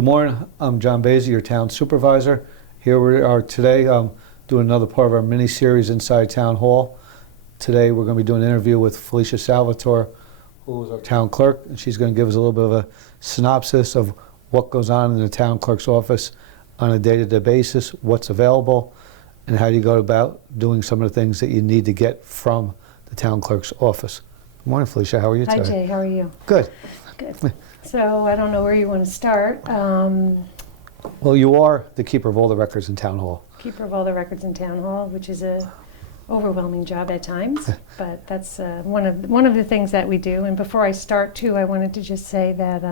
Good morning. I'm John Baisley, your town supervisor. Here we are today doing another part of our mini-series inside Town Hall. Today we're going to be doing an interview with Felicia Salvatore, who is our town clerk, and she's going to give us a little bit of a synopsis of what goes on in the town clerk's office on a day-to-day basis, what's available, and how you go about doing some of the things that you need to get from the town clerk's office. Good morning, Felicia. How are you today? Hi, Jay. How are you? Good. Good. So I don't know where you want to start. Well, you are the keeper of all the records in Town Hall. Keeper of all the records in Town Hall, which is a overwhelming job at times, but that's one of the things that we do. And before I start, too, I wanted to just say that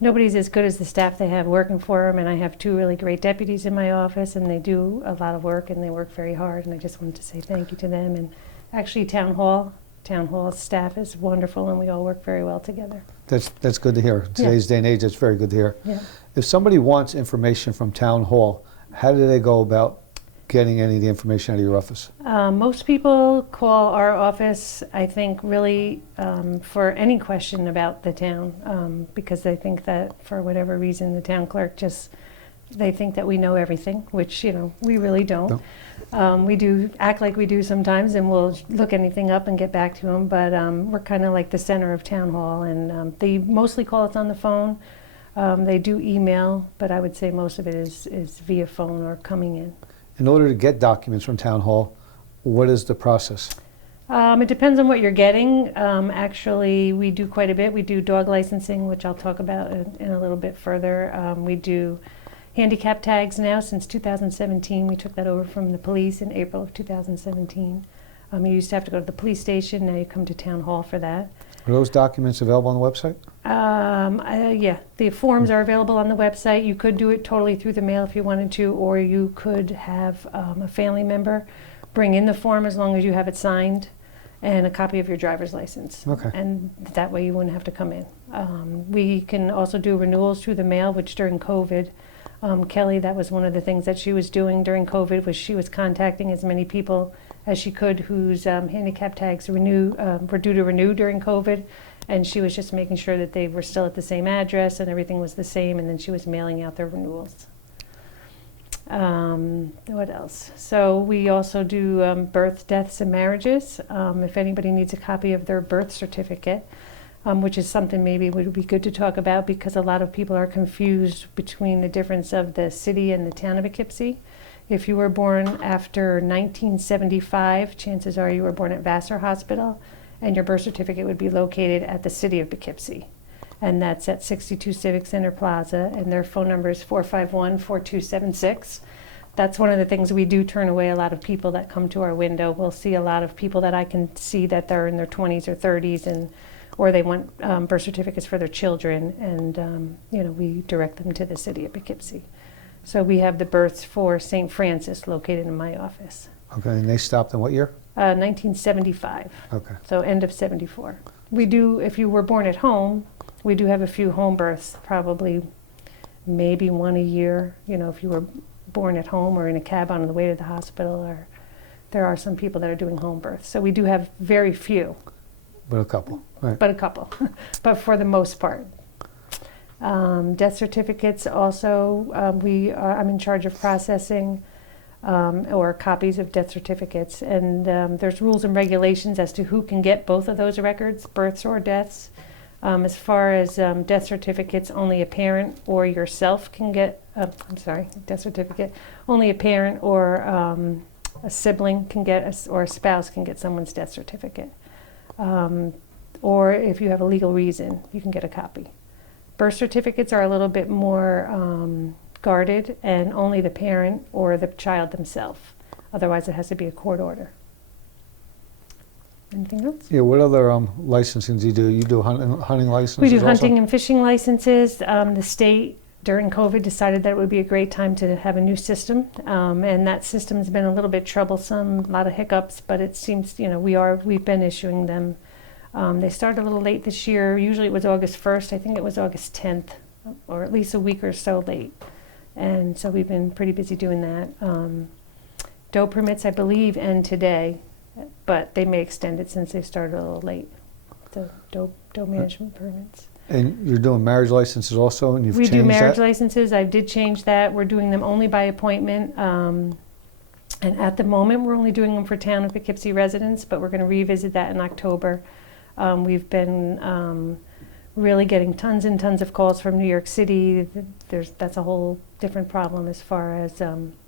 nobody's as good as the staff they have working for them, and I have two really great deputies in my office, and they do a lot of work, and they work very hard, and I just wanted to say thank you to them. And actually, Town Hall staff is wonderful, and we all work very well together. That's good to hear. Today's day and age, that's very good to hear. Yeah. If somebody wants information from Town Hall, how do they go about getting any of the information out of your office? Most people call our office, I think, really for any question about the town, because they think that for whatever reason the town clerk they think that we know everything, which, we really don't. We do act like we do sometimes, and we'll look anything up and get back to them, but we're kind of like the center of Town Hall, and they mostly call us on the phone. They do email, but I would say most of it is via phone or coming in. In order to get documents from Town Hall, what is the process? It depends on what you're getting. Actually, we do quite a bit. We do dog licensing, which I'll talk about in a little bit further. We do handicap tags now since 2017. We took that over from the police in April of 2017. You used to have to go to the police station. Now you come to Town Hall for that. Are those documents available on the website? Yeah, the forms are available on the website. You could do it totally through the mail if you wanted to, or you could have a family member bring in the form as long as you have it signed and a copy of your driver's license. Okay. And that way you wouldn't have to come in. We can also do renewals through the mail, which during COVID, Kelly, that was one of the things that she was doing during COVID, was she was contacting as many people as she could whose handicap tags were due to renew during COVID, and she was just making sure that they were still at the same address and everything was the same, and then she was mailing out their renewals. What else? So we also do birth, deaths, and marriages. If anybody needs a copy of their birth certificate, which is something maybe would be good to talk about, because a lot of people are confused between the difference of the city and the town of Poughkeepsie. If you were born after 1975, chances are you were born at Vassar Hospital, and your birth certificate would be located at the city of Poughkeepsie. And that's at 62 Civic Center Plaza, and their phone number is 451-4276. That's one of the things we do turn away a lot of people that come to our window. We'll see a lot of people that I can see that they're in their 20s or 30s, or they want birth certificates for their children, and we direct them to the city of Poughkeepsie. So we have the births for St. Francis located in my office. Okay, and they stopped in what year? 1975. Okay. So end of 74. We do, if you were born at home, we do have a few home births, probably maybe one a year. If you were born at home or in a cab on the way to the hospital, or there are some people that are doing home births. So we do have very few. But a couple, right? But a couple, but for the most part. Death certificates also, I'm in charge of processing or copies of death certificates, and there's rules and regulations as to who can get both of those records, births or deaths. As far as death certificates, only a parent or yourself can get, death certificate, only a parent or a sibling can get, or a spouse can get someone's death certificate. Or if you have a legal reason, you can get a copy. Birth certificates are a little bit more guarded, and only the parent or the child themselves. Otherwise, it has to be a court order. Anything else? Yeah, what other licensing do you do? You do hunting licenses We do also? hunting and fishing licenses. The state, during COVID, decided that it would be a great time to have a new system, and that system's been a little bit troublesome, a lot of hiccups, but it seems, we've been issuing them. They started a little late this year. Usually it was August 1st. I think it was August 10th, or at least a week or so late. And so we've been pretty busy doing that. Doe permits, I believe, end today, but they may extend it since they started a little late, the doe management permits. And you're doing marriage licenses also, and you've We changed do marriage that? licenses. I did change that. We're doing them only by appointment. And at the moment, we're only doing them for town of Poughkeepsie residents, but we're going to revisit that in October. We've been really getting tons and tons of calls from New York City. That's a whole different problem as far as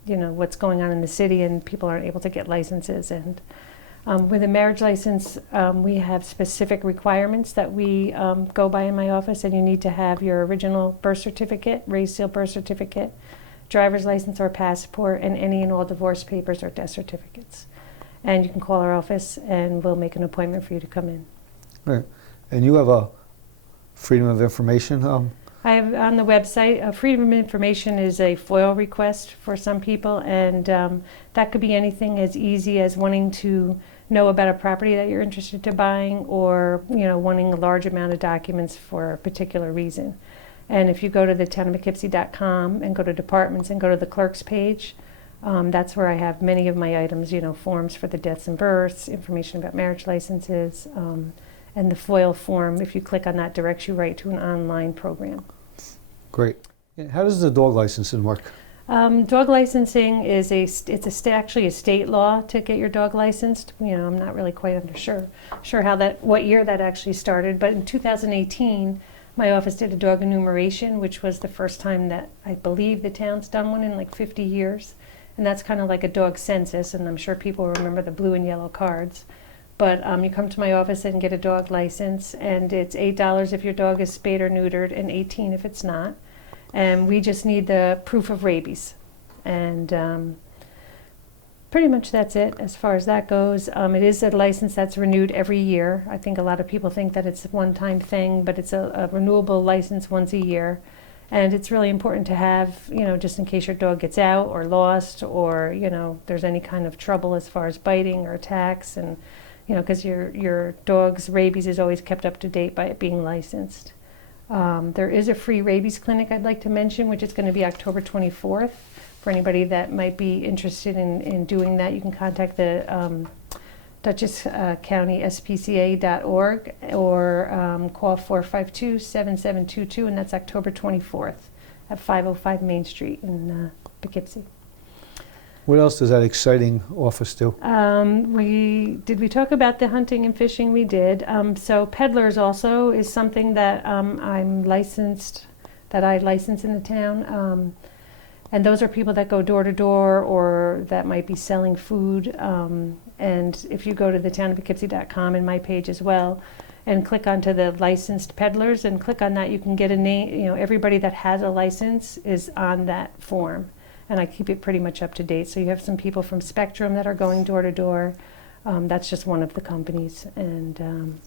what's going on in the city, and people aren't able to get licenses. And with a marriage license, we have specific requirements that we go by in my office, and you need to have your original birth certificate, raised seal birth certificate, driver's license or passport, and any and all divorce papers or death certificates. And you can call our office, and we'll make an appointment for you to come in. Right. And you have a Freedom of Information? I have on the website, Freedom of Information is a FOIL request for some people, and that could be anything as easy as wanting to know about a property that you're interested in buying, or wanting a large amount of documents for a particular reason. And if you go to the townofpoughkeepsie.com and go to departments and go to the clerk's page, that's where I have many of my items, forms for the deaths and births, information about marriage licenses, and the FOIL form, if you click on that, directs you right to an online program. Great. How does the dog licensing work? Dog licensing is actually a state law to get your dog licensed. I'm not really quite sure what year that actually started, but in 2018, my office did a dog enumeration, which was the first time that I believe the town's done one in like 50 years. And that's kind of like a dog census, and I'm sure people remember the blue and yellow cards. But you come to my office and get a dog license, and it's $8 if your dog is spayed or neutered, and $18 if it's not. And we just need the proof of rabies. And pretty much that's it as far as that goes. It is a license that's renewed every year. I think a lot of people think that it's a one-time thing, but it's a renewable license once a year. And it's really important to have, just in case your dog gets out or lost, or, there's any kind of trouble as far as biting or attacks. And, because your dog's rabies is always kept up to date by it being licensed. There is a free rabies clinic I'd like to mention, which is going to be October 24th. For anybody that might be interested in doing that, you can contact the Dutchess County SPCA.org or call 452-7722, and that's October 24th at 505 Main Street in Poughkeepsie. What else does that exciting office do? Did we talk about the hunting and fishing? We did. So peddlers also is something that I license in the town. And those are people that go door to door, or that might be selling food. And if you go to the townofpoughkeepsie.com and my page as well, and click onto the licensed peddlers and click on that, you can get a name. Everybody that has a license is on that form. And I keep it pretty much up to date. So you have some people from Spectrum that are going door to door. That's just one of the companies. And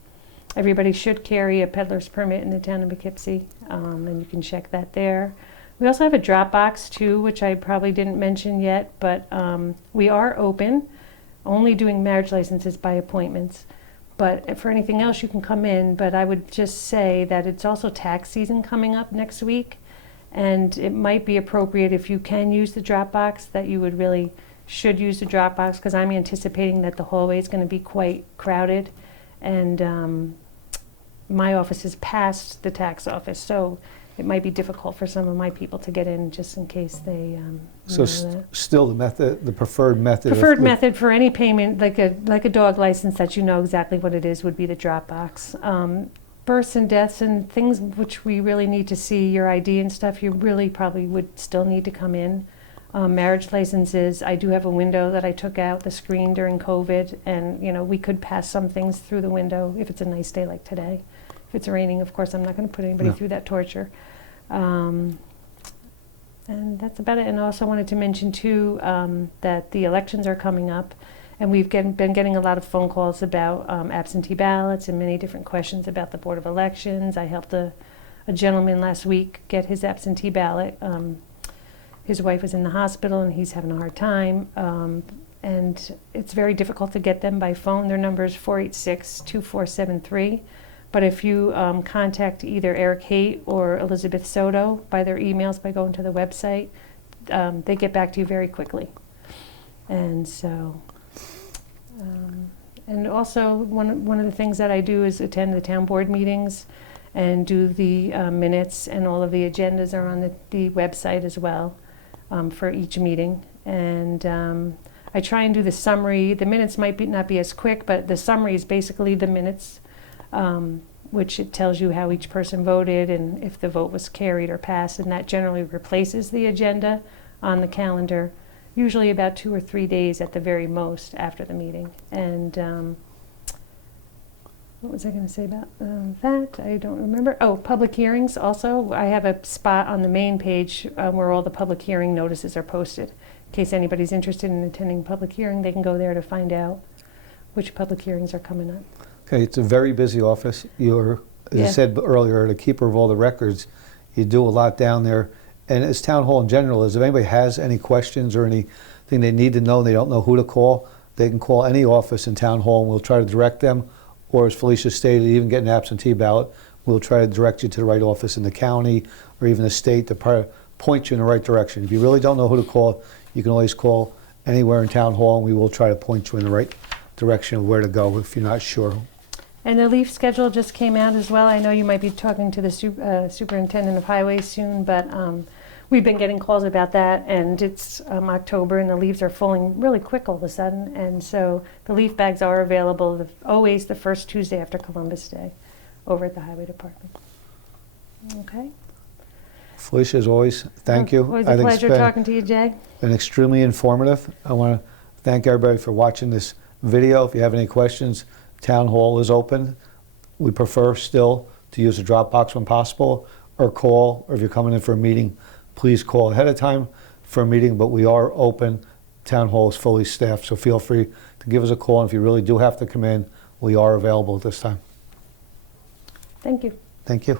everybody should carry a peddler's permit in the town of Poughkeepsie, and you can check that there. We also have a drop box too, which I probably didn't mention yet, but we are open, only doing marriage licenses by appointments. But for anything else, you can come in. But I would just say that it's also tax season coming up next week. And it might be appropriate, if you can use the drop box, that you should use the drop box, because I'm anticipating that the hallway is going to be quite crowded. And my office is past the tax office, so it might be difficult for some of my people to get in, just in case they. So still the preferred method. Preferred method for any payment, like a dog license that you know exactly what it is, would be the drop box. Births and deaths and things which we really need to see your ID and stuff, you really probably would still need to come in. Marriage licenses, I do have a window that I took out, the screen during COVID, and we could pass some things through the window if it's a nice day like today. If it's raining, of course, I'm not going to put anybody through that torture. And that's about it. And I also wanted to mention too that the elections are coming up. And we've been getting a lot of phone calls about absentee ballots and many different questions about the Board of Elections. I helped a gentleman last week get his absentee ballot. His wife was in the hospital and he's having a hard time. And it's very difficult to get them by phone. Their number is 486-2473. But if you contact either Eric Haight or Elizabeth Soto by their emails, by going to the website, they get back to you very quickly. And so... and also, one of the things that I do is attend the town board meetings, and do the minutes, and all of the agendas are on the website as well for each meeting. And I try and do the summary. The minutes might not be as quick, but the summary is basically the minutes, which it tells you how each person voted and if the vote was carried or passed, and that generally replaces the agenda on the calendar, usually about 2 or 3 days at the very most after the meeting. And what was I going to say about that? I don't remember. Oh, public hearings also. I have a spot on the main page where all the public hearing notices are posted. In case anybody's interested in attending public hearing, they can go there to find out which public hearings are coming up. Okay, it's a very busy office. You're, as I said earlier, the keeper of all the records. You do a lot down there. And as town hall in general is, if anybody has any questions or anything they need to know and they don't know who to call, they can call any office in town hall and we'll try to direct them. Or as Felicia stated, even get an absentee ballot, we'll try to direct you to the right office in the county or even the state to point you in the right direction. If you really don't know who to call, you can always call anywhere in town hall and we will try to point you in the right direction of where to go if you're not sure. And the leaf schedule just came out as well. I know you might be talking to the superintendent of highways soon, but we've been getting calls about that, and it's October and the leaves are falling really quick all of a sudden, and so the leaf bags are available always the first Tuesday after Columbus Day over at the highway department. Okay. Felicia, as always, thank you. Always a pleasure talking to you, Jay. Been extremely informative. I want to thank everybody for watching this video. If you have any questions, town hall is open. We prefer still to use a Dropbox when possible, or call, or if you're coming in for a meeting, please call ahead of time for a meeting, but we are open. Town hall is fully staffed, so feel free to give us a call, and if you really do have to come in, we are available at this time. Thank you. Thank you.